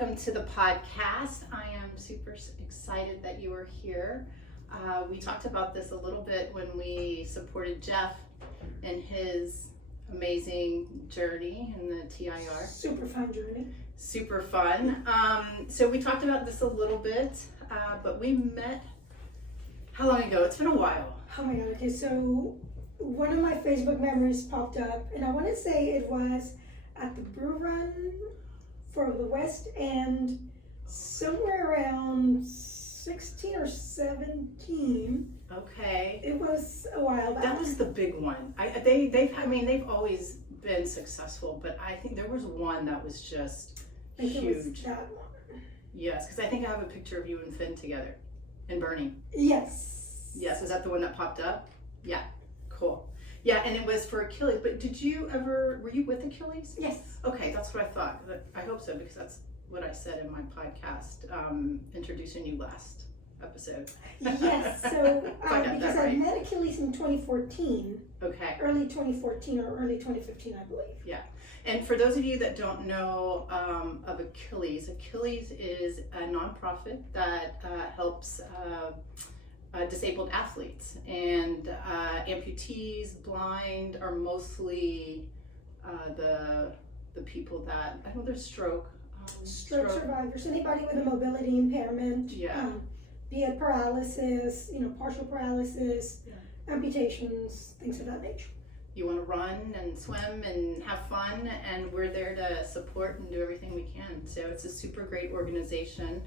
welcome to the podcast. I am super excited that you are here. We talked about this a little bit when we supported Jeff in his amazing journey in the TIR. Super fun journey. Super fun. So we talked about this a little bit, but we met, how long ago? It's been a while. Oh my God, okay, so one of my Facebook memories popped up, and I want to say it was at the Brew Run for the West End, somewhere around 16 or 17. Okay. It was a while back. That was the big one. They've always been successful, but I think there was one that was just huge. It was that one. Yes, because I think I have a picture of you and Finn together in Bernie. Yes. Yes, is that the one that popped up? Yeah, cool. Yeah, and it was for Achilles, but were you with Achilles? Yes. Okay, that's what I thought. I hope so, because that's what I said in my podcast, introducing you last episode. Yes, so because I right. met Achilles in 2014. Okay. Early 2014 or early 2015, I believe. Yeah. And for those of you that don't know of Achilles is a nonprofit that helps disabled athletes, and amputees, blind are mostly the people that, I know there's stroke survivors, anybody with a mobility impairment, yeah. Be it paralysis, partial paralysis, amputations, things of that nature. You want to run and swim and have fun, and we're there to support and do everything we can. So it's a super great organization.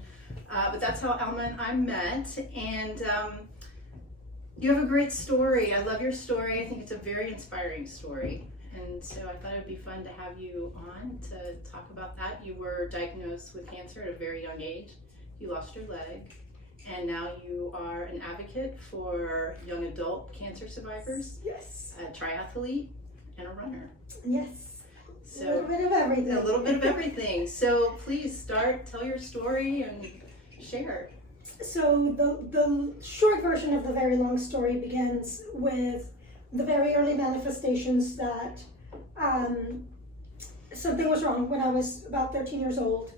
But that's how Alma and I met, and you have a great story. I love your story. I think it's a very inspiring story, and so I thought it would be fun to have you on to talk about that. You were diagnosed with cancer at a very young age. You lost your leg, and now you are an advocate for young adult cancer survivors. Yes. A triathlete and a runner. Yes. So, a little bit of everything. A little bit of everything. So please tell your story and share. So the short version of the very long story begins with the very early manifestations that something was wrong when I was about 13 years old.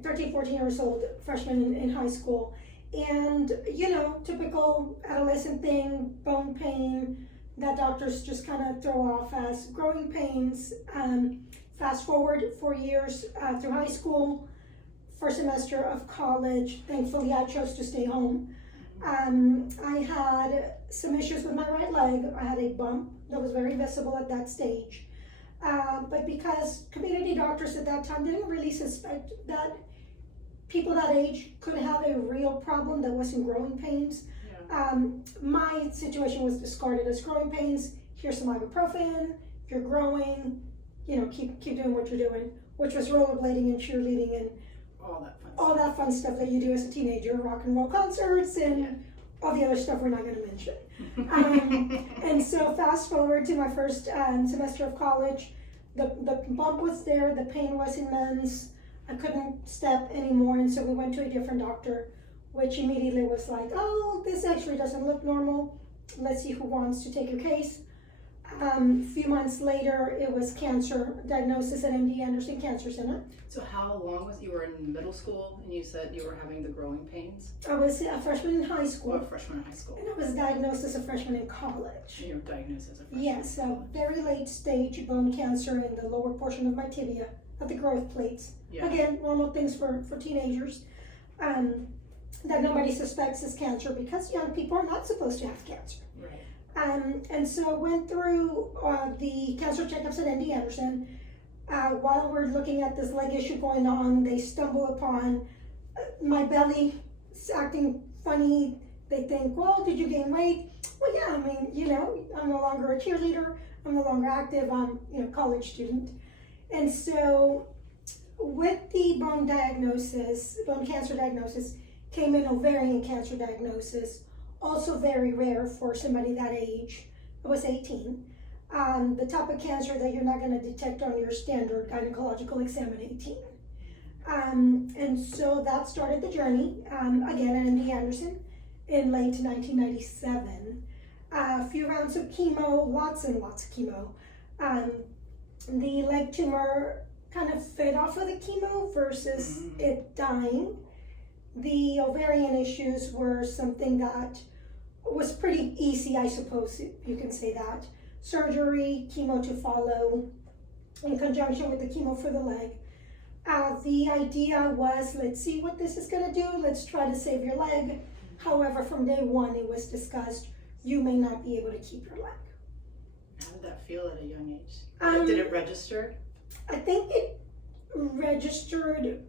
13, 14 years old, freshman in high school. And, typical adolescent thing, bone pain, that doctors just kind of throw off as growing pains. Fast forward 4 years through high school, first semester of college, thankfully I chose to stay home. I had some issues with my right leg. I had a bump that was very visible at that stage. But because community doctors at that time didn't really suspect that people that age could have a real problem that wasn't growing pains, my situation was discarded as growing pains. Here's some ibuprofen. If you're growing, keep doing what you're doing, which was rollerblading and cheerleading and all that fun stuff that you do as a teenager, rock and roll concerts and all the other stuff we're not going to mention. And so fast forward to my first semester of college, the bump was there, the pain was immense. I couldn't step anymore, and so we went to a different doctor, which immediately was like, oh, this actually doesn't look normal. Let's see who wants to take your case. A few months later, it was cancer diagnosis at MD Anderson Cancer Center. So how long was you were in middle school, and you said you were having the growing pains? I was a freshman in high school. Oh, a freshman in high school. And I was diagnosed as a freshman in college. You were diagnosed as a freshman. Yes, so very late stage bone cancer in the lower portion of my tibia, at the growth plates. Yeah. Again, normal things for teenagers. That nobody suspects is cancer because young people are not supposed to have cancer. Right. And so went through the cancer checkups at MD Anderson. While we're looking at this leg issue going on, they stumble upon my belly acting funny. They think, well, did you gain weight? Well, yeah, I'm no longer a cheerleader. I'm no longer active. I'm, college student. And so with the bone cancer diagnosis, came in ovarian cancer diagnosis, also very rare for somebody that age. I was 18. The type of cancer that you're not going to detect on your standard gynecological exam at 18. And so that started the journey, again at MD Anderson in late 1997. A few rounds of chemo, lots and lots of chemo. The leg tumor kind of fed off of the chemo versus it dying. The ovarian issues were something that was pretty easy, I suppose you can say that. Surgery, chemo to follow, in conjunction with the chemo for the leg. The idea was, let's see what this is going to do. Let's try to save your leg. However, from day one, it was discussed, you may not be able to keep your leg. How did that feel at a young age? Did it register? I think it registered,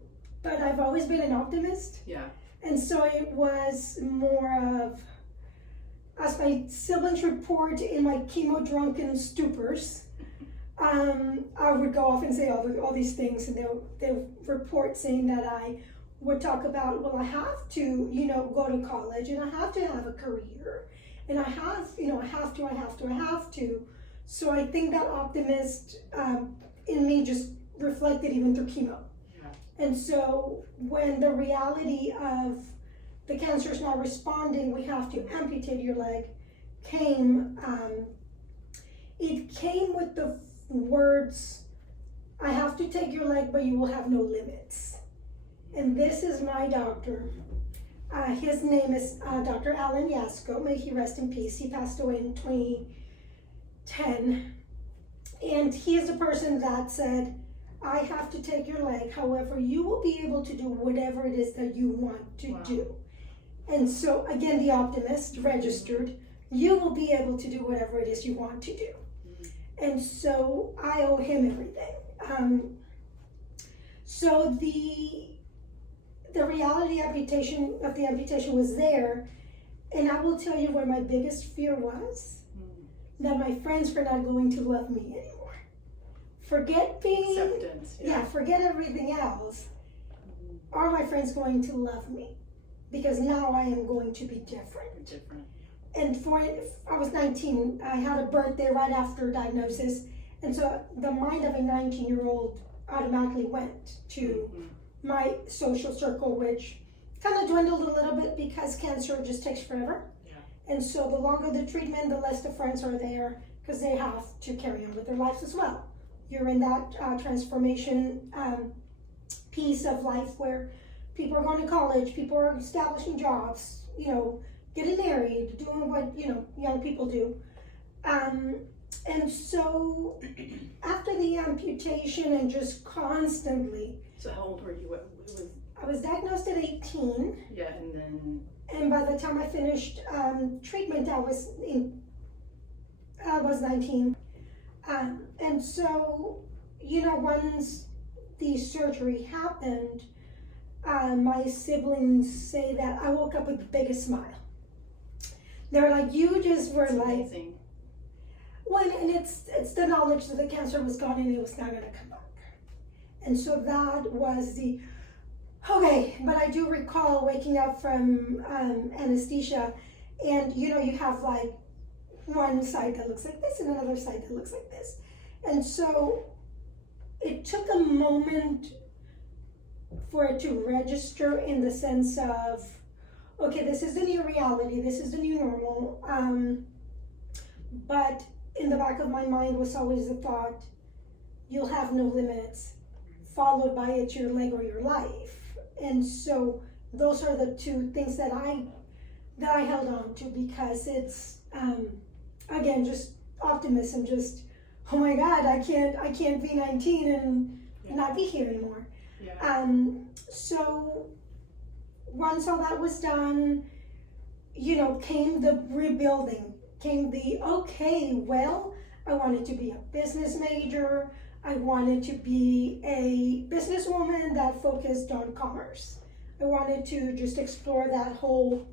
but I've always been an optimist. Yeah. And so it was more of, as my siblings report in my chemo-drunken stupors, I would go off and say all these things, and they'll report saying that I would talk about, well, I have to, go to college, and I have to have a career, and I have to. So I think that optimist in me just reflected even through chemo. Yeah. And so when the reality of the cancer is not responding, we have to amputate your leg, came, it came with the words, I have to take your leg, but you will have no limits. And this is my doctor. His name is Dr. Alan Yasko. May he rest in peace. He passed away in 2010. And he is the person that said, I have to take your leg. However, you will be able to do whatever it is that you want to do. And so, again, the optimist registered, you will be able to do whatever it is you want to do. And so I owe him everything. So the reality of the amputation was there, and I will tell you where my biggest fear was, that my friends were not going to love me anymore. Forget being acceptance. Yeah, forget everything else. Are my friends going to love me? Because now I am going to be different. And I was 19, I had a birthday right after diagnosis, and so the mind of a 19-year-old automatically went to my social circle, which kind of dwindled a little bit because cancer just takes forever. Yeah. And so the longer the treatment, the less the friends are there, because they have to carry on with their lives as well. You're in that transformation piece of life where people are going to college, people are establishing jobs, getting married, doing what, young people do. And so after the amputation and just constantly. So how old were you? I was diagnosed at 18. Yeah, and then. And by the time I finished treatment, I was 19. And so, once the surgery happened, my siblings say that I woke up with the biggest smile. They're like, you just were like, and it's the knowledge that the cancer was gone and it was not going to come back. And so that was okay, but I do recall waking up from anesthesia, and you have like one side that looks like this and another side that looks like this. And so it took a moment for it to register in the sense of, okay, this is the new reality, this is the new normal. But in the back of my mind was always the thought, you'll have no limits, followed by it's your leg or your life. And so those are the two things that I held on to, because it's, again, just optimism, just, oh my God, I can't be 19 and not be here anymore. Yeah. So once all that was done, came the rebuilding, came the, okay, well, I wanted to be a business major. I wanted to be a businesswoman that focused on commerce. I wanted to just explore that whole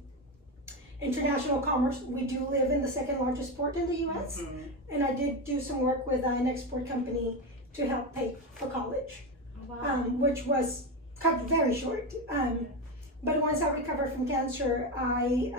international commerce. We do live in the second largest port in the U.S. And I did do some work with an export company to help pay for college. Wow. Which was cut very short. But once I recovered from cancer, I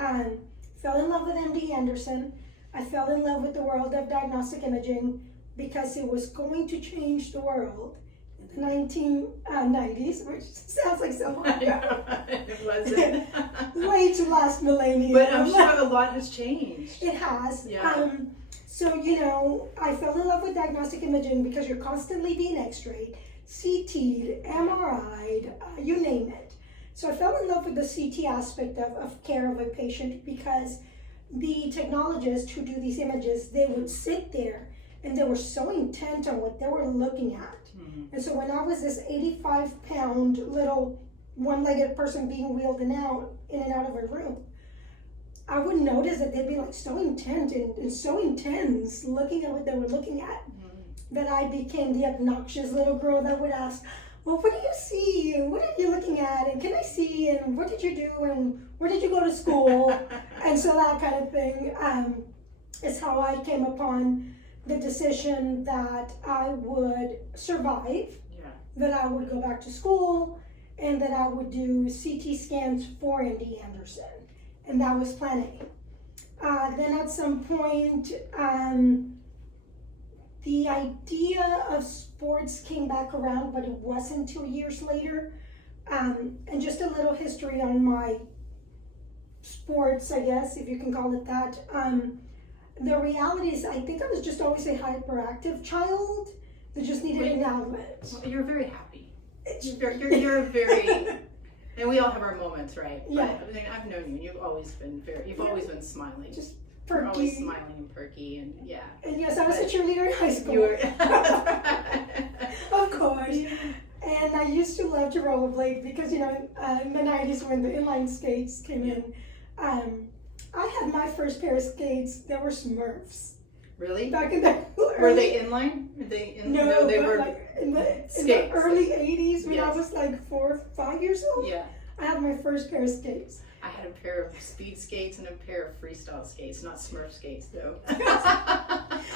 fell in love with MD Anderson. I fell in love with the world of diagnostic imaging because it was going to change the world in the 1990s, which sounds like so long ago. It wasn't. Way to last millennium. But I'm sure a lot has changed. It has. Yeah. So, I fell in love with diagnostic imaging because you're constantly being x-rayed. CT'd, MRI'd, you name it. So I fell in love with the CT aspect of care of a patient because the technologists who do these images, they would sit there and they were so intent on what they were looking at. Mm-hmm. And so when I was this 85-pound little one-legged person being wheeled in and out of a room, I would notice that they'd be like so intent and so intense looking at what they were looking at, that I became the obnoxious little girl that would ask, well, what do you see? And what are you looking at? And can I see? And what did you do? And where did you go to school? And so that kind of thing is how I came upon the decision that I would survive, that I would go back to school, and that I would do CT scans for MD Anderson. And that was plan A. Then at some point, the idea of sports came back around, but it wasn't 2 years later. And just a little history on my sports, I guess, if you can call it that. The reality is, I think I was just always a hyperactive child that just needed an outlet. Well, you're very happy. You're very, and we all have our moments, right? Yeah. But, I mean, I've known you, and you've always been smiling. Just You're perky. always smiling and perky, and yeah. And yes, I was a cheerleader in high school. You were. Of course. And I used to love to rollerblade because, in the 90s when the inline skates came in, I had my first pair of skates that were Smurfs. Really? Back in the Were they inline? Were they in? No, they but were like in the skates. early 80s when I Yes. was like 4 or 5 years old. Yeah. I had my first pair of skates. I had a pair of speed skates and a pair of freestyle skates, not Smurf skates though.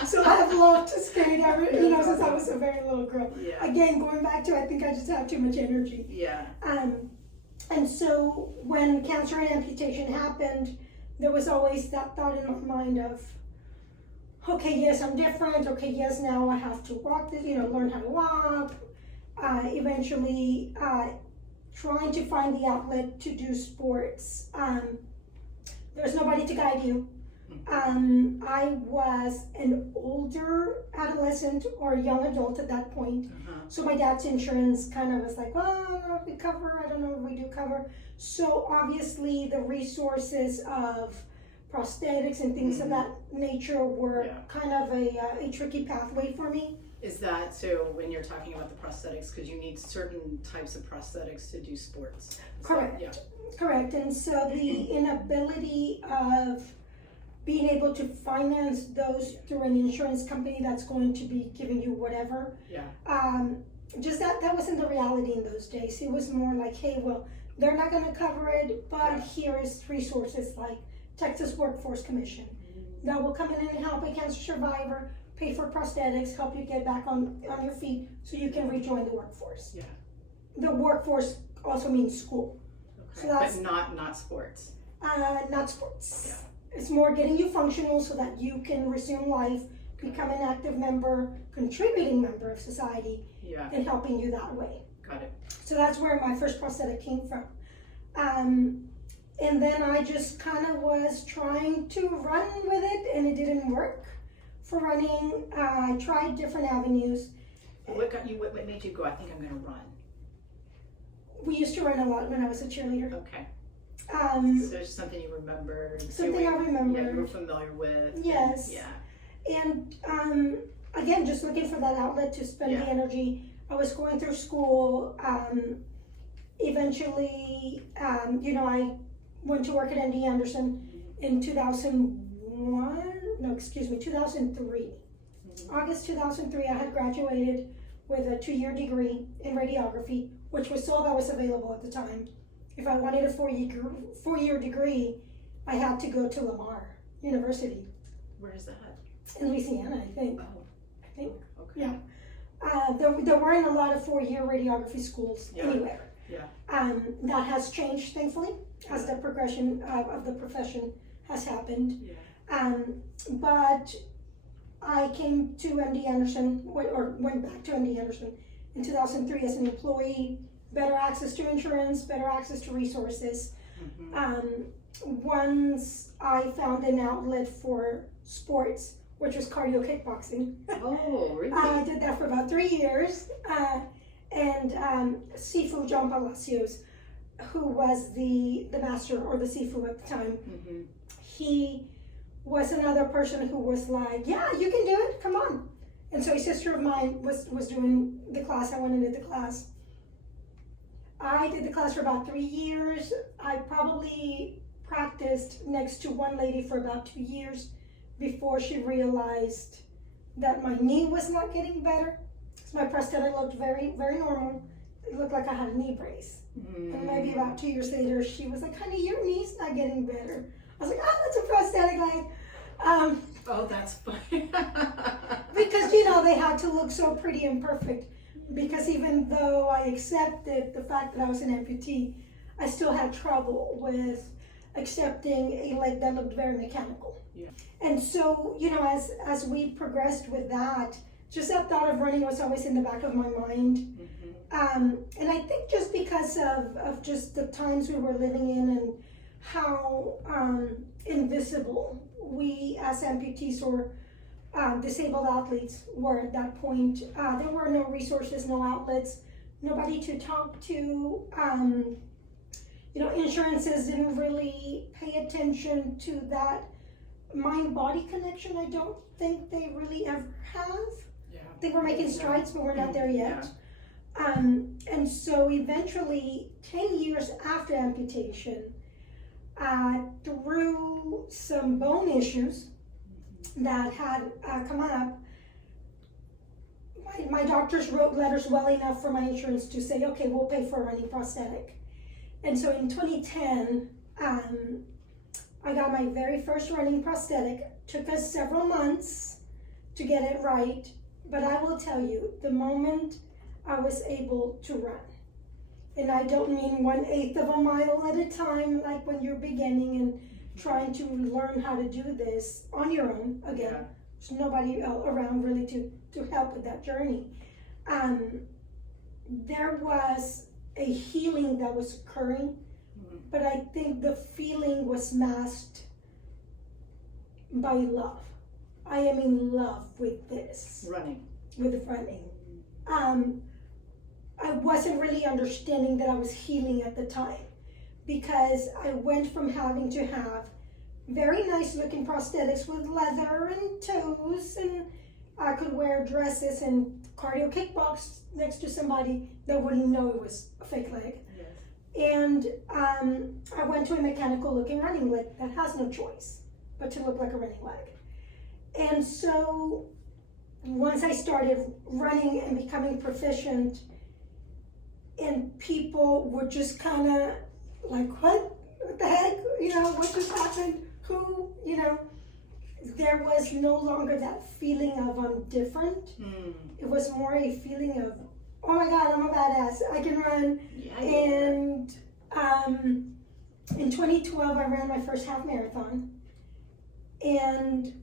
So I have loved to skate since I was a very little girl. Yeah. Again, going back to, I think I just have too much energy. Yeah. And so when cancer and amputation happened, there was always that thought in my mind of, okay, yes, I'm different. Okay, yes, now I have to walk, learn how to walk. Eventually, trying to find the outlet to do sports. There's nobody to guide you. I was an older adolescent or young adult at that point. So my dad's insurance kind of was like, well, I don't know if we cover, I don't know if we do cover. So obviously the resources of prosthetics and things of that nature were kind of a tricky pathway for me. Is that so when you're talking about the prosthetics, because you need certain types of prosthetics to do sports? Correct. Correct. And so the inability of being able to finance those through an insurance company that's going to be giving you whatever. Just that wasn't the reality in those days. It was more like, hey, well, they're not going to cover it, but here is resources like Texas Workforce Commission that will come in and help a cancer survivor, pay for prosthetics, help you get back on your feet so you can rejoin the workforce. The workforce also means school. Okay. So that's, but not sports. not sports. It's more getting you functional so that you can resume life, become an active member, contributing member of society, and helping you that way. Got it. So that's where my first prosthetic came from. And then I just kind of was trying to run with it, and it didn't work for running. I tried different avenues. What made you go, I think I'm going to run? We used to run a lot when I was a cheerleader. Okay. So it's something you remember? Something I remember. Yeah, you were familiar with? Yes. And again, just looking for that outlet to spend the energy. I was going through school. Eventually, I went to work at MD Anderson in 2003. August 2003, I had graduated with a 2-year degree in radiography, which was all that was available at the time. If I wanted a 4-year degree, I had to go to Lamar University. Where is that? In Louisiana, I think. Oh. I think. Okay. Yeah. There weren't a lot of 4-year radiography schools anywhere. That has changed, thankfully, as the progression of the profession has happened. But I came to MD Anderson, went back to MD Anderson in 2003 as an employee. Better access to insurance, better access to resources. Once I found an outlet for sports, which was cardio kickboxing. Oh, really? I did that for about 3 years. And Sifu John Palacios, who was the master or the Sifu at the time, he was another person who was like, yeah, you can do it, come on. And so a sister of mine was doing the class. I went and did the class. I did the class for about 3 years. I probably practiced next to one lady for about 2 years before she realized that my knee was not getting better. So my prosthetic looked very, very normal. It looked like I had a knee brace. And maybe about 2 years later, she was like, honey, your knee's not getting better. I was like, oh, that's a prosthetic leg. Oh, that's funny. Because, you know, they had to look so pretty and perfect. Because even though I accepted the fact that I was an amputee, I still had trouble with accepting a leg that looked very mechanical. Yeah. And so, you know, as we progressed with that, just that thought of running was always in the back of my mind. And I think just because of just the times we were living in and how invisible we as amputees or disabled athletes were at that point, there were no resources, no outlets, nobody to talk to. You know, insurances didn't really pay attention to that mind-body connection. I don't think they really ever have. Yeah. I think we're making strides, but we're not there yet. And so eventually, 10 years after amputation, through some bone issues that had come up, my doctors wrote letters well enough for my insurance to say, okay, we'll pay for a running prosthetic. And so in 2010, I got my very first running prosthetic. Took us several months to get it right, but I will tell you, the moment I was able to run, and I don't mean 1/8 of a mile at a time, like when you're beginning and trying to learn how to do this on your own, again, there's nobody around really to help with that journey. There was a healing that was occurring, but I think the feeling was masked by love. I am in love with this. With running. I wasn't really understanding that I was healing at the time, because I went from having to have very nice looking prosthetics with leather and toes, and I could wear dresses and cardio kickbox next to somebody that wouldn't know it was a fake leg. Yes. And I went to a mechanical looking running leg that has no choice but to look like a running leg. And so once I started running and becoming proficient, and people were just kind of like, what the heck, you know, what just happened, who, you know, there was no longer that feeling of I'm different. It was more a feeling of, oh my God, I'm a badass, I can run. And in 2012, I ran my first half marathon, and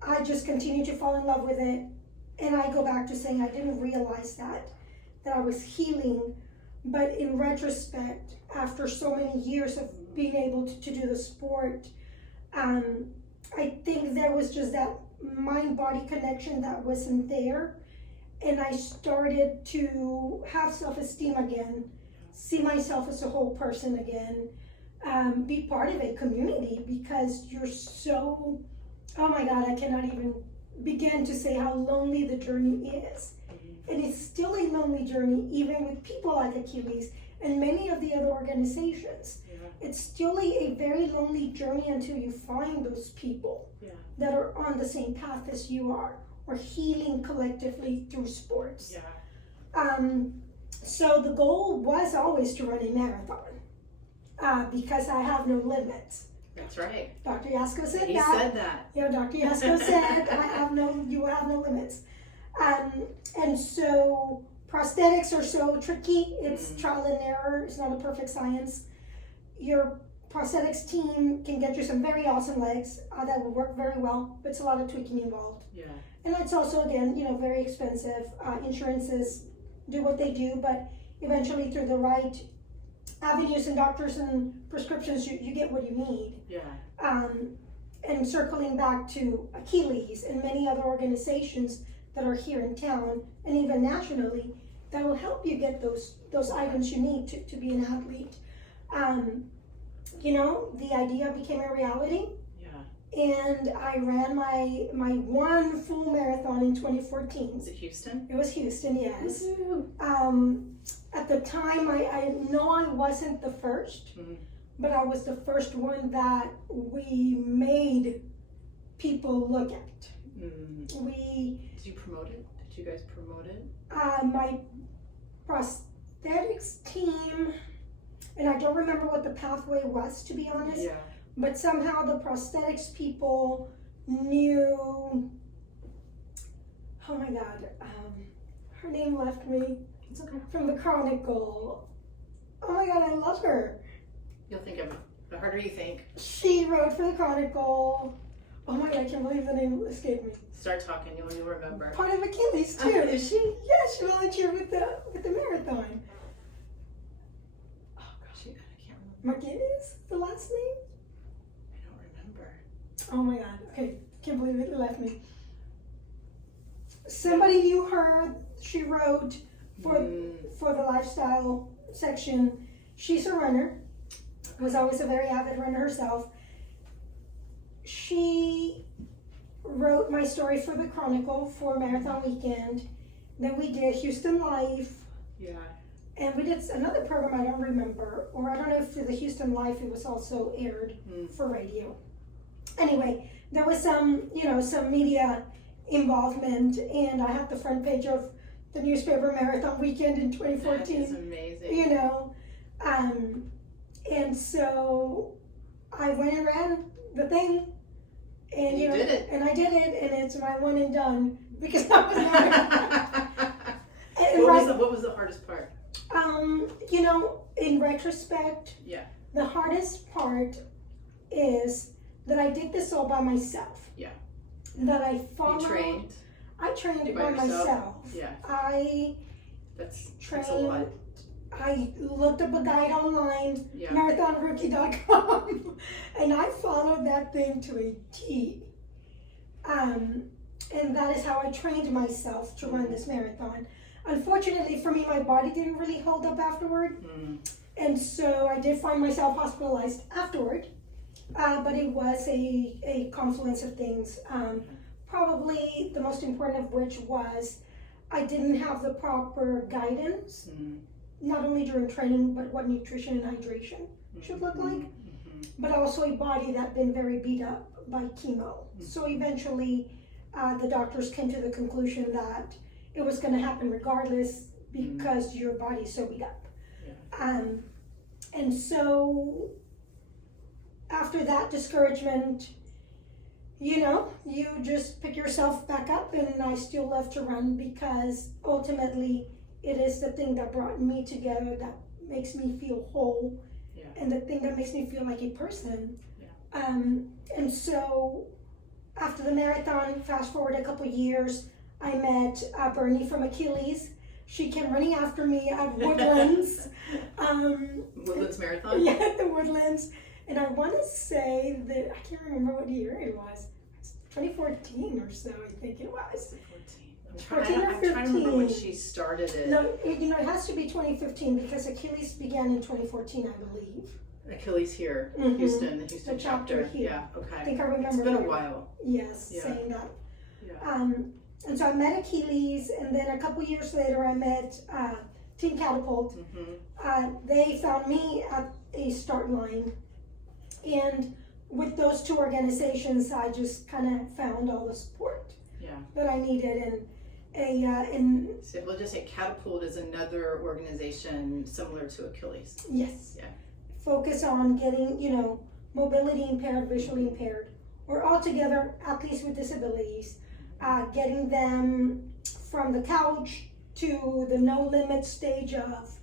I just continued to fall in love with it. And I go back to saying I didn't realize that I was healing, but in retrospect, after so many years of being able to do the sport, I think there was just that mind-body connection that wasn't there, and I started to have self-esteem again, see myself as a whole person again, be part of a community, because you're so, oh my God, I cannot even begin to say how lonely the journey is. And it's still a lonely journey, even with people like Achilles and many of the other organizations. It's still a very lonely journey until you find those people that are on the same path as you are, or healing collectively through sports. So the goal was always to run a marathon, because I have no limits. That's right. Dr. Yasko said he that. He said that. Yeah, Dr. Yasko said, you have no limits. And so prosthetics are so tricky. It's trial and error. It's not a perfect science. Your prosthetics team can get you some very awesome legs that will work very well, but it's a lot of tweaking involved. And it's also, again, you know, very expensive. Insurances do what they do, but eventually through the right avenues and doctors and prescriptions, you get what you need. And circling back to Achilles and many other organizations that are here in town and even nationally that will help you get those items you need to be an athlete. You know, the idea became a reality. And I ran my one full marathon in 2014. Was it Houston? It was Houston, yes. Woo-hoo. At the time, I know I wasn't the first, but I was the first one that we made people look at. Did you promote it? Did you guys promote it? My prosthetics team, and I don't remember what the pathway was, to be honest. Yeah. But somehow the prosthetics people knew, oh my God, her name left me. It's okay. From the Chronicle. Oh my God, I love her. You'll think of it. The harder you think. She wrote for the Chronicle. Oh my God, I can't believe the name escaped me. Start talking, you'll remember. Part of Achilles too. Is she? Yeah, she volunteered with the marathon. Oh gosh, I can't remember. McGinnis, the last name? I don't remember. Oh my God. Okay, can't believe it left me. Somebody knew her. She wrote for the lifestyle section. She's a runner. Was always a very avid runner herself. She wrote my story for the Chronicle for Marathon Weekend. Then we did Houston Life. Yeah. And we did another program I don't remember, or I don't know if for the Houston Life it was also aired for radio. Anyway, there was some media involvement, and I had the front page of the newspaper Marathon Weekend in 2014. That is amazing. You know, and so I went and ran the thing, and you did it, and I did it, and it's my one and done because I was there. And what was the hardest part? You know, in retrospect, yeah, the hardest part is that I did this all by myself. Yeah. That I followed. You trained. I trained by myself. Yeah. That's a lot. I looked up a guide online, marathonrookie.com, and I followed that thing to a T. And that is how I trained myself to run this marathon. Unfortunately for me, my body didn't really hold up afterward. And so I did find myself hospitalized afterward. But it was a confluence of things. Probably the most important of which was I didn't have the proper guidance, not only during training, but what nutrition and hydration should look like, but also a body that had been very beat up by chemo. So eventually the doctors came to the conclusion that it was going to happen regardless because your body's so beat up. And so after that discouragement, you know, you just pick yourself back up, and I still love to run because ultimately it is the thing that brought me together, that makes me feel whole, and the thing that makes me feel like a person. And so after the marathon, fast forward a couple years, I met Bernie from Achilles. She came running after me at Woodlands. Woodlands Marathon? Yeah, at the Woodlands. And I want to say that, I can't remember what year it was. 2014 or so, I think it was. 14 or 15. I'm trying to remember when she started it. No, it has to be 2015 because Achilles began in 2014, I believe. Achilles here, Houston, the Houston chapter. Here. Yeah, okay. I think I remember. It's been a while. Yes, saying that. And so I met Achilles, and then a couple years later I met Team Catapult. They found me at a start line. And with those two organizations, I just kind of found all the support that I needed. So we'll just say Catapult is another organization similar to Achilles. Yes. Yeah. Focus on getting, you know, mobility impaired, visually impaired, or altogether athletes with disabilities, getting them from the couch to the no limit stage of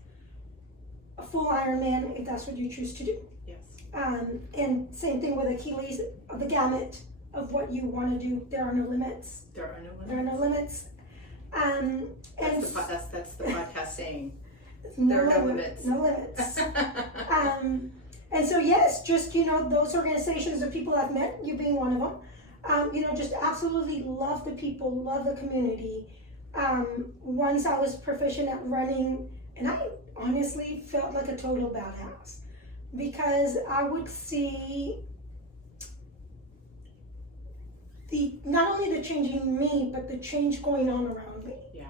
a full Ironman, if that's what you choose to do. And same thing with Achilles, the gamut of what you want to do. There are no limits. There are no limits. There are no limits. And that's the podcast saying. There are no limits. No limits. And so yes, just, you know, those organizations of people I've met, you being one of them, you know, just absolutely love the people, love the community. Once I was proficient at running, and I honestly felt like a total badass because I would see not only the change in me, but the change going on around me. Yeah.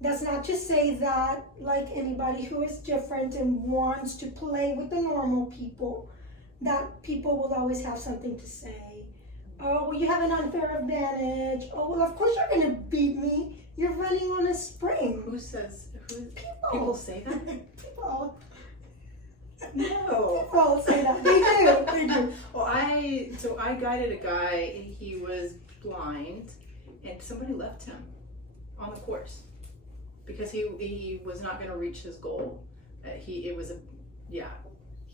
That's not to say that, like anybody who is different and wants to play with the normal people, that people will always have something to say. Oh, well, you have an unfair advantage. Oh, well, of course you're going to beat me. You're running on a spring. Who people say that? People. No. People say that. They do. Well, I guided a guy. He was blind, and somebody left him on the course because he was not going to reach his goal. He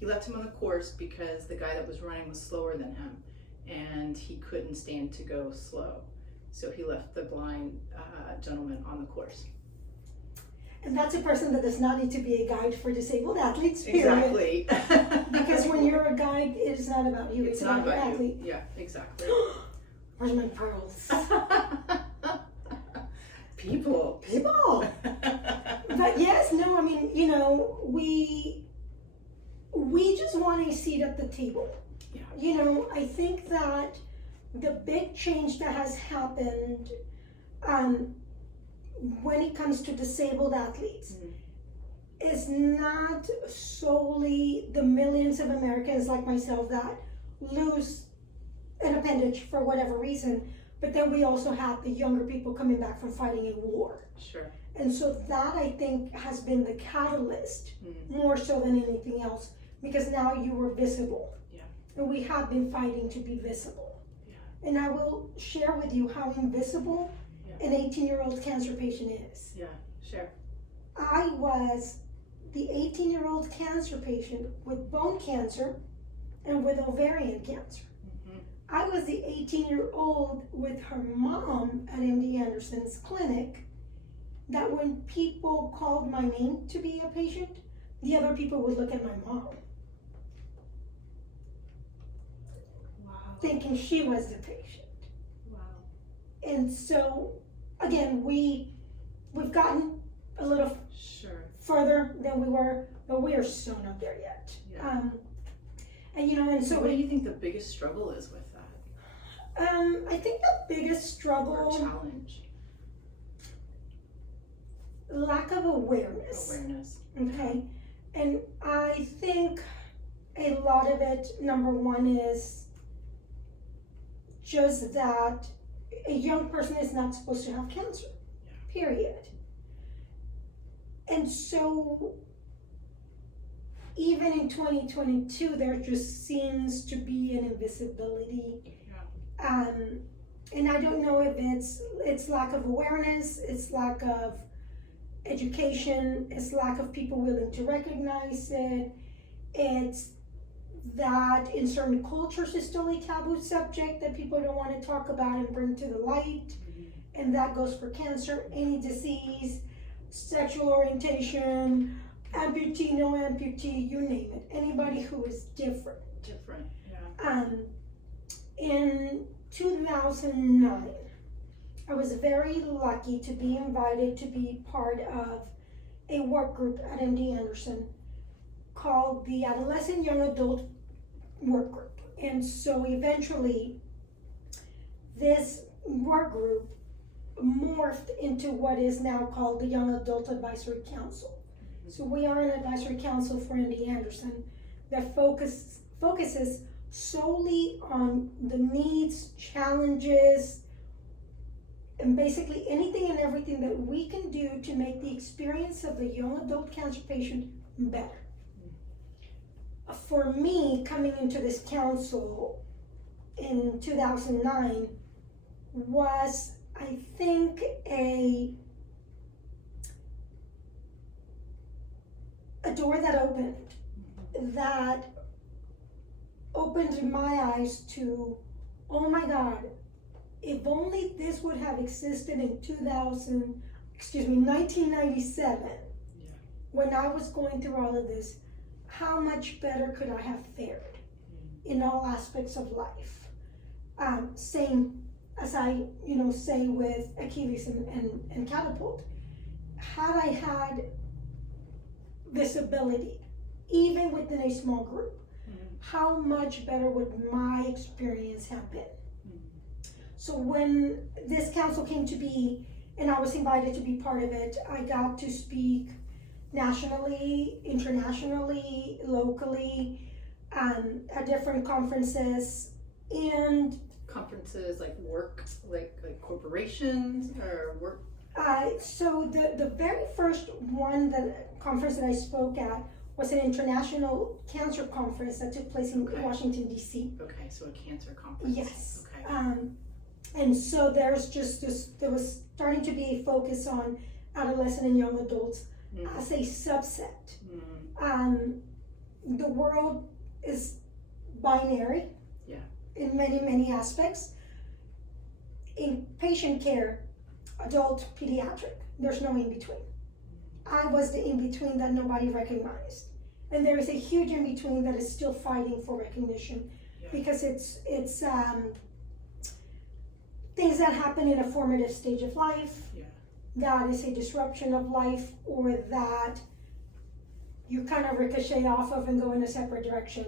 left him on the course because the guy that was running was slower than him, and he couldn't stand to go slow. So he left the blind gentleman on the course. And that's a person that does not need to be a guide for disabled athletes, period. Exactly. Because when you're a guide, it is not about you. It's not about you. Yeah, exactly. Where's my pearls? People. But yes, no, I mean, we just want a seat at the table. Yeah. I think that the big change that has happened when it comes to disabled athletes is not solely the millions of Americans like myself that lose an appendage for whatever reason, but then we also have the younger people coming back from fighting a war. Sure. And so that, I think, has been the catalyst more so than anything else, because now you were visible. Yeah. And we have been fighting to be visible. Yeah. And I will share with you how invisible an 18-year-old cancer patient is. Yeah, sure. I was the 18-year-old cancer patient with bone cancer and with ovarian cancer. I was the 18-year-old with her mom at MD Anderson's clinic that when people called my name to be a patient, the other people would look at my mom. Wow. Thinking she was the patient. Wow. And so, again, we've gotten a little further than we were, but we are so not there yet. Yeah. And so what do you think the biggest struggle is with that? I think the biggest struggle Or challenge? Lack of awareness. Okay. And I think a lot of it, number one, is just that a young person is not supposed to have cancer. Yeah. Period. And so even in 2022, there just seems to be an invisibility. Yeah. And I don't know if it's lack of awareness, it's lack of education, it's lack of people willing to recognize it, it's that in certain cultures it's still a taboo subject that people don't want to talk about and bring to the light. And that goes for cancer, any disease, sexual orientation, amputee, no amputee, you name it. Anybody who is different. Yeah. In 2009, I was very lucky to be invited to be part of a work group at MD Anderson called the Adolescent Young Adult Work Group. And so eventually, this work group morphed into what is now called the Young Adult Advisory Council. So we are an advisory council for MD Anderson that focuses solely on the needs, challenges, and basically anything and everything that we can do to make the experience of the young adult cancer patient better. For me, coming into this council in 2009 was, I think, a door that opened my eyes to, oh my God, if only this would have existed in 1997, when I was going through all of this, how much better could I have fared in all aspects of life? Same as I, say with Achilles and Catapult, had I had visibility, even within a small group, how much better would my experience have been? So when this council came to be, and I was invited to be part of it, I got to speak nationally, internationally, locally, at different conferences, and conferences like work, like corporations or work. So the very first conference that I spoke at was an international cancer conference that took place in Washington, D.C. Okay, so a cancer conference. Yes. Okay. And so there was starting to be a focus on adolescent and young adults as a subset. The world is binary in many, many aspects. In patient care, adult, pediatric, there's no in between. I was the in between that nobody recognized. And there is a huge in between that is still fighting for recognition because it's things that happen in a formative stage of life, that is a disruption of life, or that you kind of ricochet off of and go in a separate direction.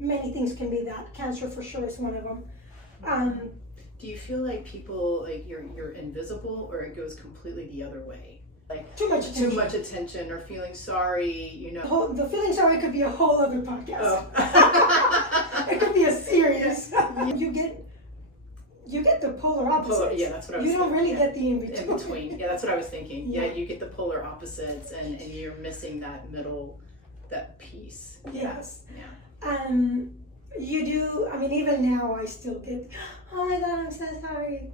Many things can be that. Cancer for sure is one of them. Do you feel like people, like you're invisible, or it goes completely the other way? Like too much attention, or feeling sorry, The feeling sorry could be a whole other podcast. It could be a series. You get the polar opposites. Yeah, that's what I was You don't thinking. really get the in-between. In between. Yeah, that's what I was thinking. Yeah, you get the polar opposites, and you're missing that middle, that piece. Yes. Yeah. You do, even now I still get, oh my God, I'm so sorry.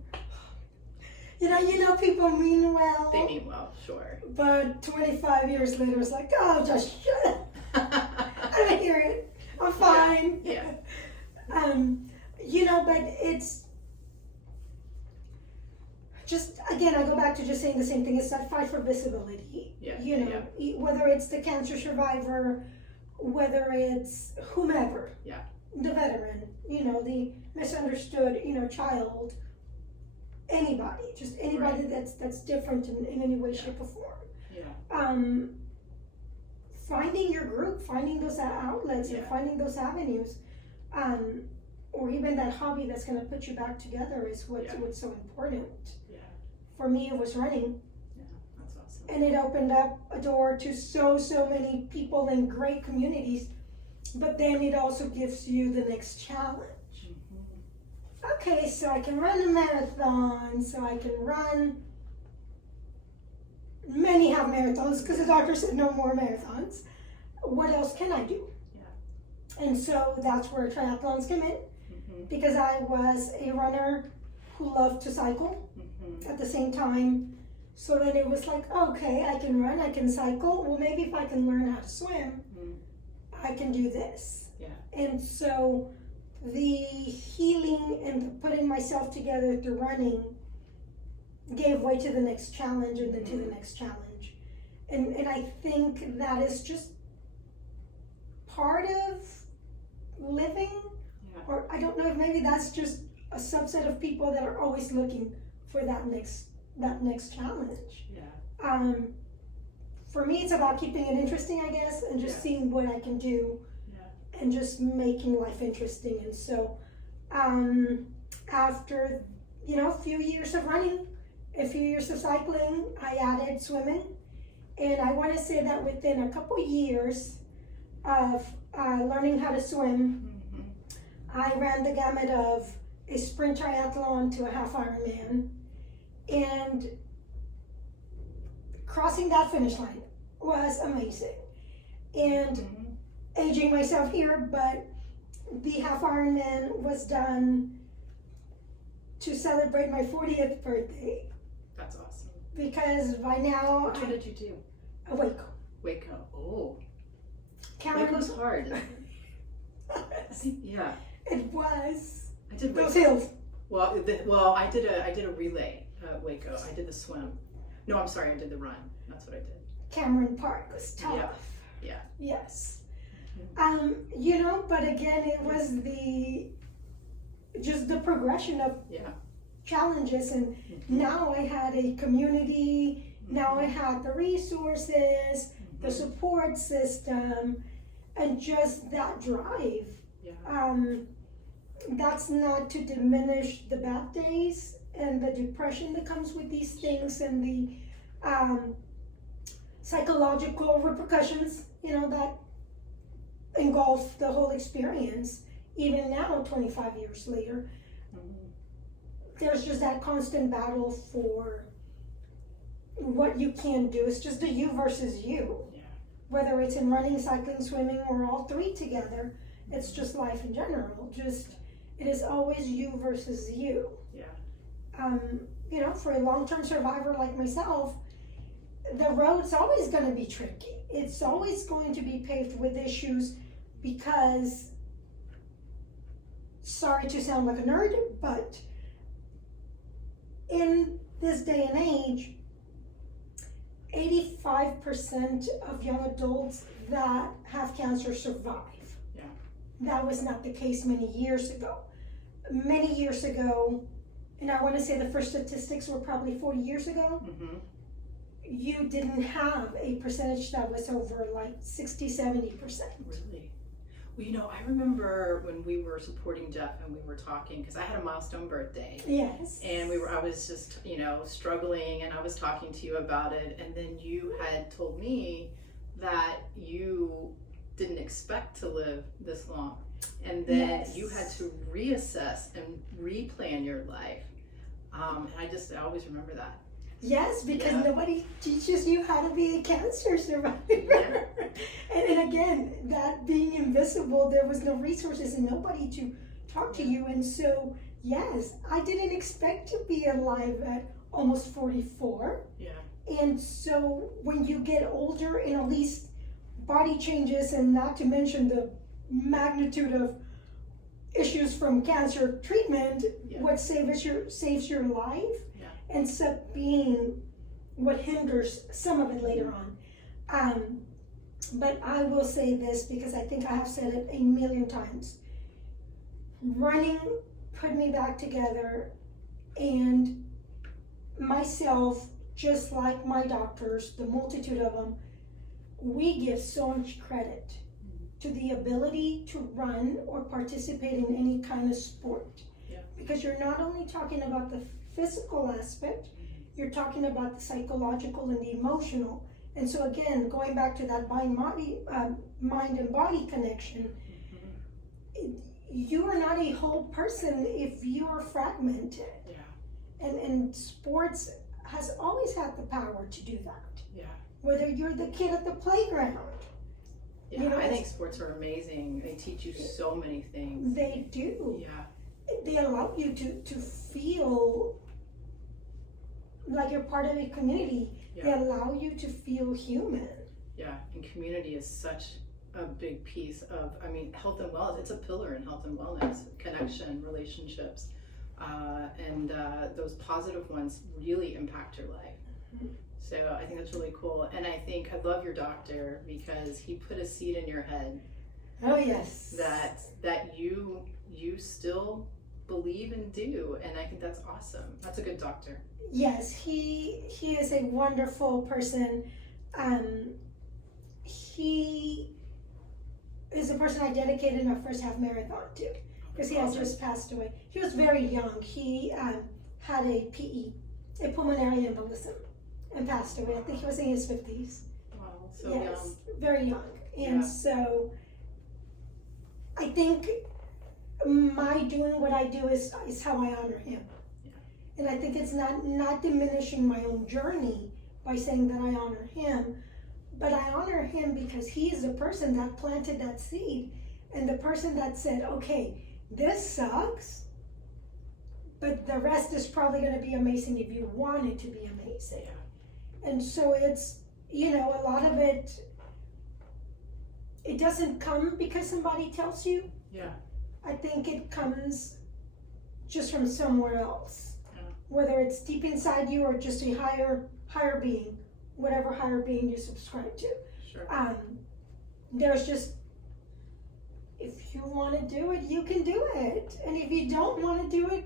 People mean well. They mean well, sure. But 25 years later, it's like, oh, just shut up. I don't hear it. I'm fine. Yeah. But it's just, again, I go back to just saying the same thing. It's that fight for visibility. Whether it's the cancer survivor, whether it's whomever. Yeah. The veteran, the misunderstood, child, anybody, just anybody that's different in any way, shape, or form. Yeah. Finding your group, finding those outlets, and finding those avenues, or even that hobby that's going to put you back together is what's so important. Yeah. For me, it was running. Yeah, that's awesome. And it opened up a door to so many people in great communities. But then it also gives you the next challenge. Okay, so I can run a marathon, so I can run. Many have marathons because the doctor said no more marathons. What else can I do? Yeah. And so that's where triathlons come in, because I was a runner who loved to cycle at the same time. So then it was like, okay, I can run, I can cycle. Well, maybe if I can learn how to swim, I can do this. Yeah. And so the healing and the putting myself together through running gave way to the next challenge, and then to the next challenge. And I think that is just part of living, or I don't know if maybe that's just a subset of people that are always looking for that next challenge. Yeah. For me, it's about keeping it interesting, I guess, and just seeing what I can do, and just making life interesting. And so, after, a few years of running, a few years of cycling, I added swimming. And I want to say that within a couple years of learning how to swim, I ran the gamut of a sprint triathlon to a half Ironman. And crossing that finish line was amazing. And aging myself here, but the half Ironman was done to celebrate my 40th birthday. That's awesome. Because by now... Which one did you do? Waco. Waco. Oh. Cameron. Waco's hard. Yeah. It was. I did Waco. Those hills. Well, I did a relay at Waco. I did the swim. No, I'm sorry, I did the run. That's what I did. Cameron Park was tough. Yeah. Yes. But again, it was the just the progression of challenges. And now I had a community, now I had the resources, the support system, and just that drive. That's not to diminish the bad days and the depression that comes with these things, and the psychological repercussions, that engulf the whole experience. Even now, 25 years later, there's just that constant battle for what you can do. It's just the you versus you. Whether it's in running, cycling, swimming, or all three together, it's just life in general. It is always you versus you. For a long-term survivor like myself, the road's always going to be tricky. It's always going to be paved with issues because, sorry to sound like a nerd, but in this day and age, 85% of young adults that have cancer survive. That was not the case many years ago. Many years ago, and I want to say the first statistics were probably 40 years ago, you didn't have a percentage that was over like 60, 70%. Really? Well, I remember when we were supporting Jeff and we were talking, because I had a milestone birthday. Yes. And I was just, struggling, and I was talking to you about it. And then you had told me that you didn't expect to live this long. And then you had to reassess and replan your life. And I always remember that. Yes, because nobody teaches you how to be a cancer survivor. And again, that being invisible, there was no resources and nobody to talk to you. And so, yes, I didn't expect to be alive at almost 44. And so when you get older and all these body changes, and not to mention the magnitude of issues from cancer treatment, what saves your life ends up being what hinders some of it later on. But I will say this, because I think I have said it a million times. Running put me back together, and myself, just like my doctors, the multitude of them, we give so much credit to the ability to run or participate in any kind of sport. Because you're not only talking about the physical aspect, you're talking about the psychological and the emotional. And so again, going back to that mind and body connection, you are not a whole person if you are fragmented. And sports has always had the power to do that. Whether you're the kid at the playground. I think sports are amazing. They teach you so many things. They do. They allow you to feel like you're part of a community. They allow you to feel human. And community is such a big piece of, health and wellness. It's a pillar in health and wellness. Connection, relationships, and those positive ones really impact your life. So I think that's really cool. And I think I love your doctor, because he put a seed in your head. Oh yes. That you still believe and do, and I think that's awesome. That's a good doctor. Yes, he is a wonderful person. He is the person I dedicated my first half marathon to, because he has just passed away. He was very young. He had a PE, a pulmonary embolism, and passed away. I think he was in his 50s. Wow, so young. Very young. And so I think my doing what I do is how I honor him. And I think it's not diminishing my own journey by saying that I honor him, but I honor him because he is the person that planted that seed, and the person that said, okay, this sucks, but the rest is probably going to be amazing if you want it to be amazing. And so it's, a lot of it doesn't come because somebody tells you. I think it comes just from somewhere else. Whether it's deep inside you or just a higher being, whatever higher being you subscribe to. There's just, if you want to do it, you can do it. And if you don't want to do it,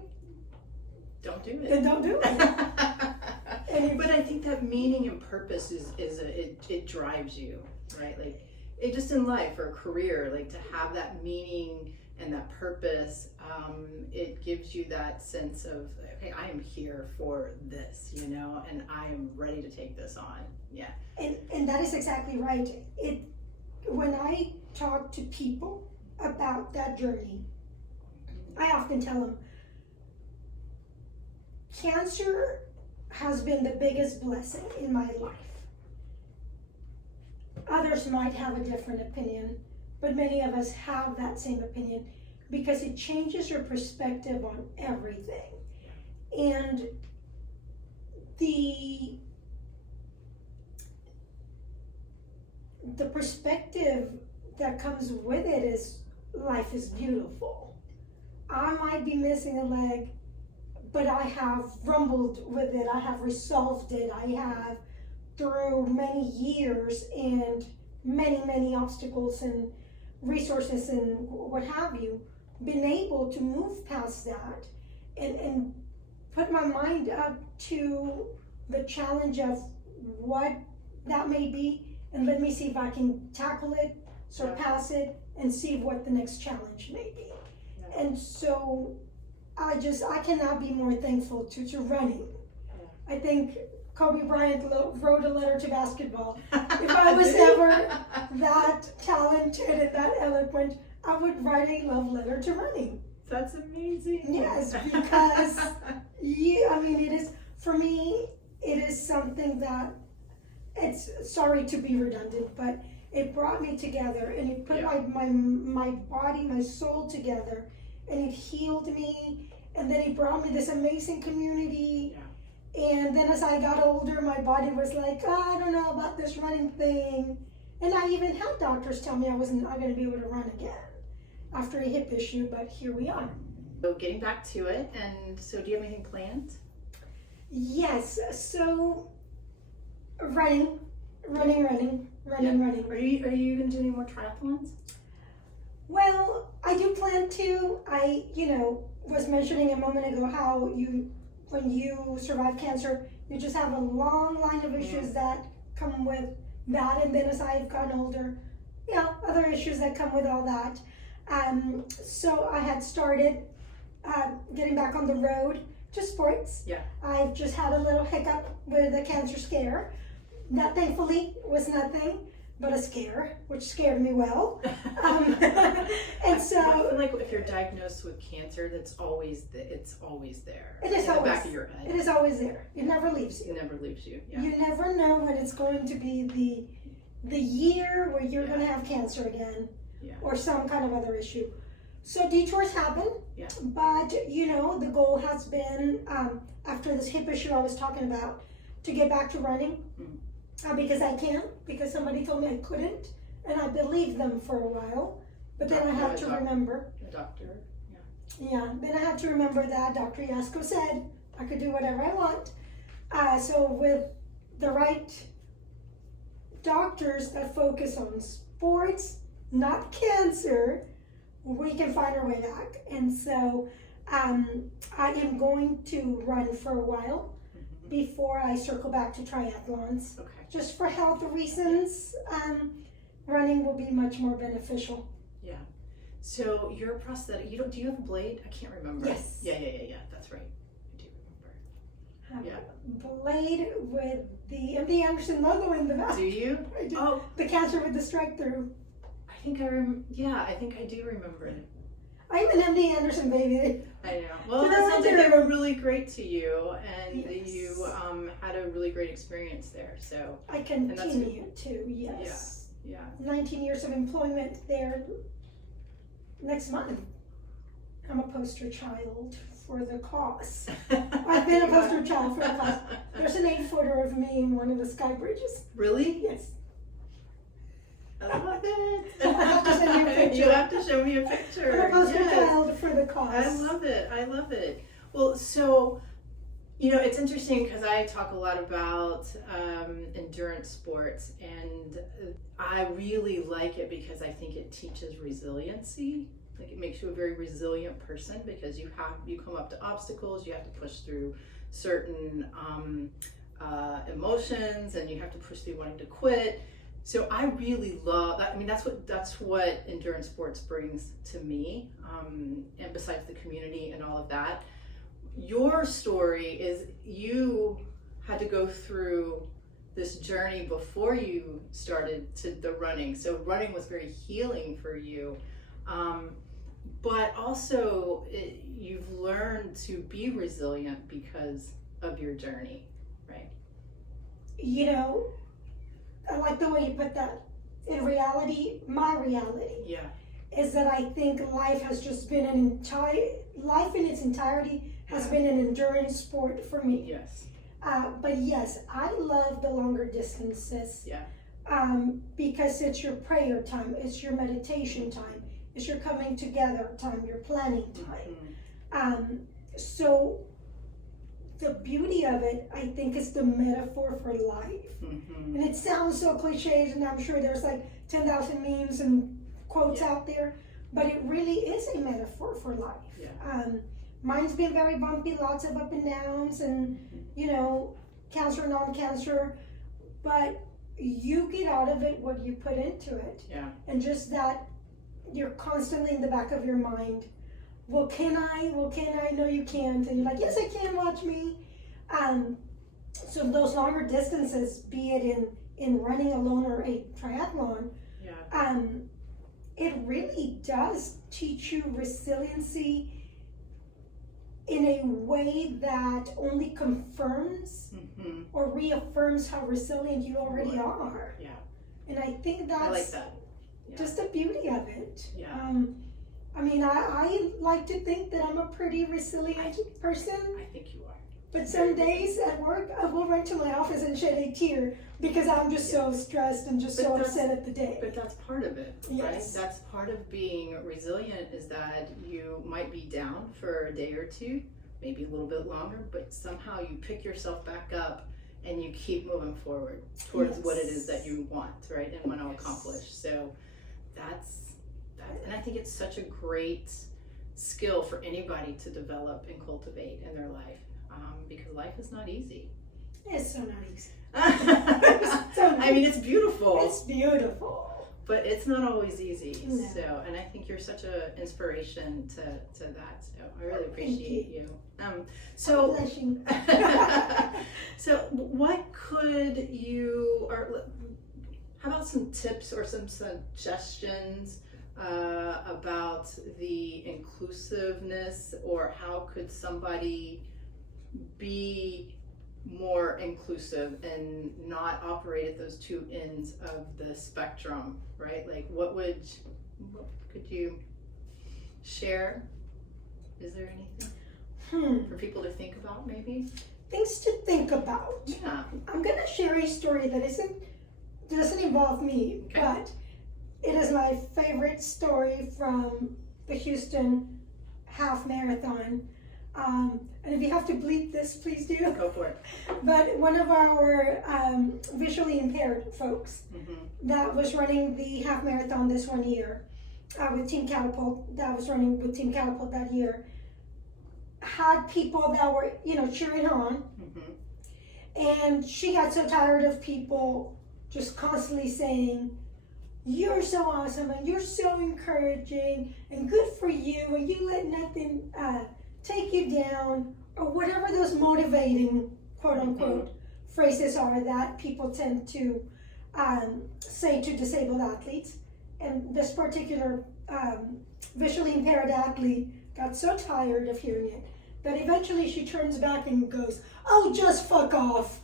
don't do it. then don't do it. But I think that meaning and purpose it drives you, right? Like it just in life or career, like to have that meaning and that purpose, it gives you that sense of, okay, I am here for this, you know, and I am ready to take this on. Yeah. And that is exactly right. When I talk to people about that journey, I often tell them, cancer has been the biggest blessing in my life. Others might have a different opinion, but many of us have that same opinion because it changes your perspective on everything. And the perspective that comes with it is life is beautiful. I might be missing a leg, but I have rumbled with it. I have resolved it. I have, through many years and many obstacles and resources and what have you, been able to move past that and put my mind up to the challenge of what that may be, and let me see if I can tackle it, surpass it, and see what the next challenge may be. Yeah. And so I cannot be more thankful to running. Yeah. I think Kobe Bryant wrote a letter to basketball. If I was ever that talented and that eloquent, I would write a love letter to running. That's amazing. Yes, because it is, for me, it is something that, it's, sorry to be redundant, but it brought me together and it put my body, my soul together, and it healed me, and then it brought me this amazing community. Yeah. And then as I got older, my body was like, oh, I don't know about this running thing. And I even had doctors tell me I wasn't going to be able to run again after a hip issue, but here we are. So getting back to it, and so do you have anything planned? Yes, so running. Are you going to do any more triathlons? Well, I do plan to. I, was mentioning a moment ago how when you survive cancer, you just have a long line of issues that come with that. And then as I've gotten older, other issues that come with all that. So I had started getting back on the road to sports. Yeah. I've just had a little hiccup with a cancer scare. That thankfully was nothing but a scare, which scared me well. And so I feel like if you're diagnosed with cancer, it's always there. It is always in the back of your head. It is always there. It never leaves you. It never leaves you. Yeah. You never know when it's going to be the year where you're going to have cancer again, or some kind of other issue. So detours happen, but the goal has been, after this hip issue I was talking about, to get back to running. Because I can, because somebody told me I couldn't, and I believed them for a while, but then I have to remember. The doctor, then I have to remember that Dr. Yasko said I could do whatever I want. So with the right doctors that focus on sports, not cancer, we can find our way back. And so I am going to run for a while before I circle back to triathlons. Okay. Just for health reasons, running will be much more beneficial. Yeah. So you're a prosthetic. Do you have a blade? I can't remember. Yes. Yeah. That's right. I do remember. Have a blade with the MD Anderson logo in the back. Do you? I do. Oh, the cancer with the strike through. I think I do remember it. I'm an MD Anderson baby. I know. Well, that sounds like they were really great to you, and you had a really great experience there. So I continue to, yes. Yeah. 19 years of employment there. Next month, I'm a poster child for the cause. I've been a poster child for the cause. There's an 8-footer of me in one of the sky bridges. Really? Yes. I love it. I have to send you a picture. You have to show me a picture. I'm a poster child for the cause. I love it. Well, so You know, it's interesting because I talk a lot about endurance sports, and I really like it because I think it teaches resiliency. Like, it makes you a very resilient person because you come up to obstacles, you have to push through certain emotions, and you have to push through wanting to quit. So I really love that. I mean, that's what endurance sports brings to me, and besides the community and all of that. Your story is you had to go through this journey before you started to the running. So running was very healing for you. But also you've learned to be resilient because of your journey, right? You know, I like the way you put that. In reality, my reality is that I think life has just been life in its entirety has been an endurance sport for me. Yes. But yes, I love the longer distances. Yeah. Because it's your prayer time, it's your meditation time, it's your coming together time, your planning time. So the beauty of it, I think, is the metaphor for life. And it sounds so cliched, and I'm sure there's like 10,000 memes and quotes out there, but it really is a metaphor for life. Mine's been very bumpy, lots of up and downs, and you know, cancer, non-cancer, but you get out of it what you put into it. And just that you're constantly in the back of your mind, well, can I? No, you can't. And you're like, yes, I can, watch me. So those longer distances, be it in running alone or a triathlon, it really does teach you resiliency in a way that only confirms or reaffirms how resilient you already are. And I think that's I like that. just the beauty of it. I mean, I like to think that I'm a pretty resilient person. I think you are. But some days at work, I will run to my office and shed a tear because I'm just so stressed and just so upset at the day. But that's part of it, right? Yes. That's part of being resilient, is that you might be down for a day or two, maybe a little bit longer, but somehow you pick yourself back up and you keep moving forward towards what it is that you want, right? And want to accomplish. So and I think it's such a great skill for anybody to develop and cultivate in their life, because life is not easy. It's so not easy. I mean, it's beautiful. It's beautiful. But it's not always easy. No. So, and I think you're such an inspiration to that. So I really appreciate you. So, so what could you, or how about some tips or some suggestions about the inclusiveness, or how could somebody be more inclusive and not operate at those two ends of the spectrum, right? Like, what could you share? Is there anything for people to think about, maybe? Things to think about. Yeah. I'm gonna share a story that doesn't involve me, but it is my favorite story from the Houston half marathon. And if you have to bleep this, please do. Go for it. But one of our visually impaired folks that was running the half marathon this one year with Team Catapult, that was running with Team Catapult that year, had people that were, cheering her on. And she got so tired of people just constantly saying, "You're so awesome, and you're so encouraging, and good for you, and you let nothing take you down," or whatever those motivating, quote unquote, phrases are that people tend to say to disabled athletes. And this particular visually impaired athlete got so tired of hearing it that eventually she turns back and goes, "Oh, just fuck off."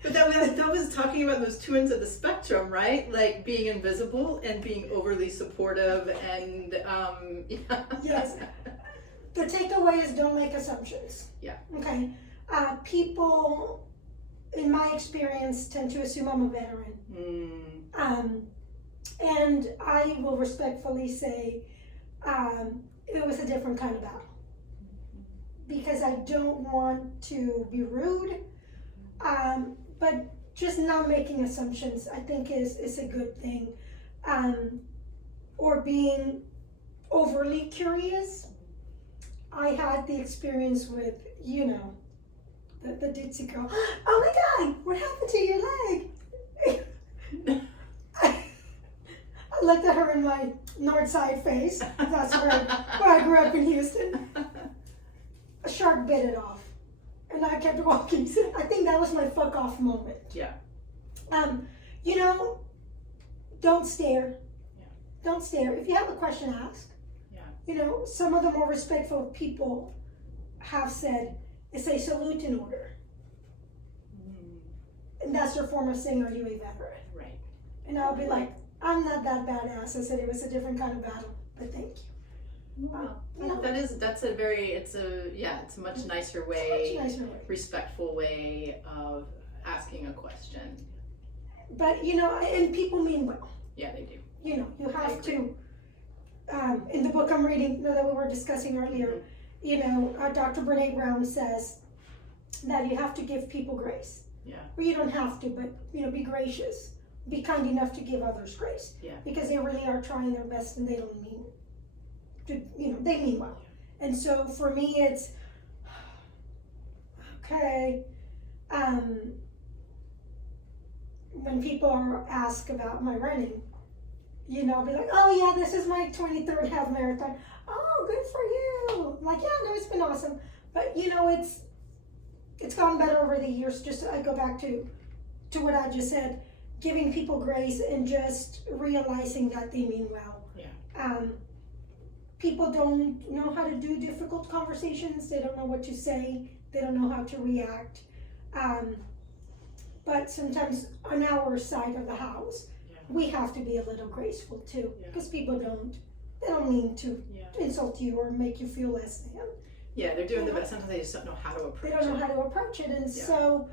But that was talking about those two ends of the spectrum, right? Like being invisible and being overly supportive, and Yes. The takeaway is don't make assumptions. Okay. People, in my experience, tend to assume I'm a veteran. And I will respectfully say it was a different kind of battle. because I don't want to be rude. But just not making assumptions, I think is a good thing. Or being overly curious. I had the experience with, the ditzy girl. Oh my God, what happened to your leg? I looked at her in my north side face. That's where I grew up in Houston. A shark bit it off. And I kept walking. I think that was my fuck off moment. Yeah. Don't stare. Yeah. Don't stare. If you have a question, ask. Yeah. Some of the more respectful people have said, it's a salute in order. And that's their form of saying, are you a veteran? Right. And I'll be like, I'm not that badass. I said it was a different kind of battle, but thank you. Wow. It's a much nicer way, respectful way of asking a question. But, and people mean well. Yeah, they do. You have to, in the book I'm reading, that we were discussing earlier, Dr. Brene Brown says that you have to give people grace. Yeah. Or you don't have to, but, be gracious. Be kind enough to give others grace. Yeah. Because they really are trying their best and they don't mean to, they mean well. And so for me, it's, okay, when people ask about my running, I'll be like, oh yeah, this is my 23rd half marathon. Oh, good for you. Like, yeah, no, it's been awesome. But, it's gotten better over the years. Just, I go back to what I just said, giving people grace and just realizing that they mean well. Yeah. People don't know how to do difficult conversations. They don't know what to say. They don't know how to react. But sometimes on our side of the house, we have to be a little graceful too, because people they don't mean to insult you or make you feel less than. Yeah, they're doing the best. Sometimes they just don't know how to approach it. They don't know how to approach it. And so,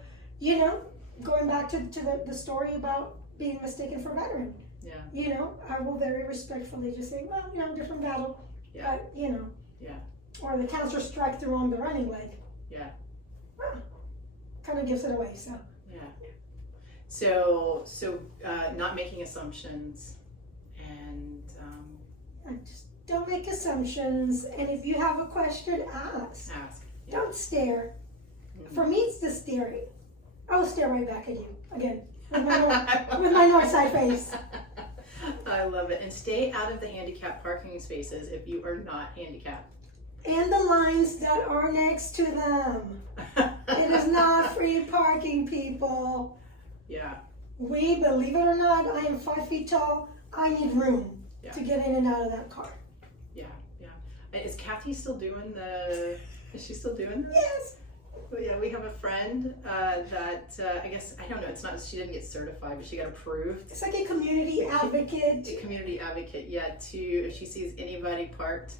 going back to the story about being mistaken for veteran. Yeah. I will very respectfully just say, well, different battle. Yeah. But, Yeah. Or the cancer strike through on the running leg. Yeah. Well, kind of gives it away, so. Yeah. So not making assumptions and just don't make assumptions, and if you have a question, ask. Yeah. Don't stare. Mm-hmm. For me, it's the staring. I will stare right back at you again with my north side face. I love it. And stay out of the handicapped parking spaces if you are not handicapped. And the lines that are next to them. It is not free parking, people. Yeah. Believe it or not, I am 5 feet tall. I need room to get in and out of that car. Yeah, yeah. Is Kathy still doing is she still doing this? Yes. Well, yeah, we have a friend that I guess, I don't know, it's not, she didn't get certified, but she got approved. It's like a community advocate. A community advocate, if she sees anybody parked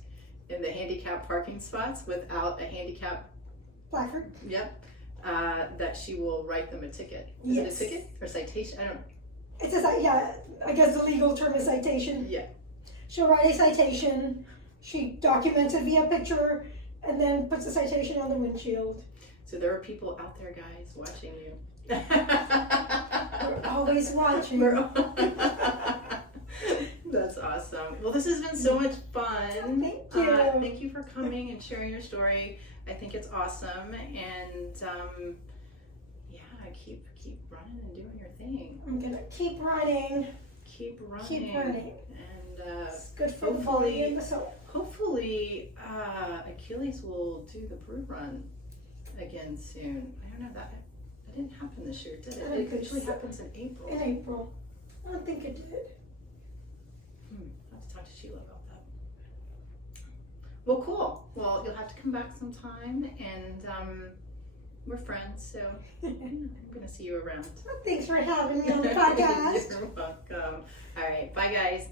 in the handicapped parking spots without a handicap placard. Yep. That she will write them a ticket. Is it a ticket or citation? I don't know. It's I guess the legal term is citation. Yeah. She'll write a citation, she documents it via picture, and then puts the citation on the windshield. So there are people out there, guys, watching you. We're always watching. That's awesome. Well, this has been so much fun. Thank you. Thank you for coming and sharing your story. I think it's awesome, and keep running and doing your thing. I'm gonna keep running. Keep running. Keep running. And it's good for the body and the soul. Hopefully, Achilles will do the brew run again soon. I don't know, that didn't happen this year, did it? It usually happens in April. In April. I don't think it did. I'll have to talk to Sheila about that. Well, cool. Well, you'll have to come back sometime, and we're friends, so I'm gonna see you around. Thanks for having me on the podcast. You're welcome. All right, bye guys.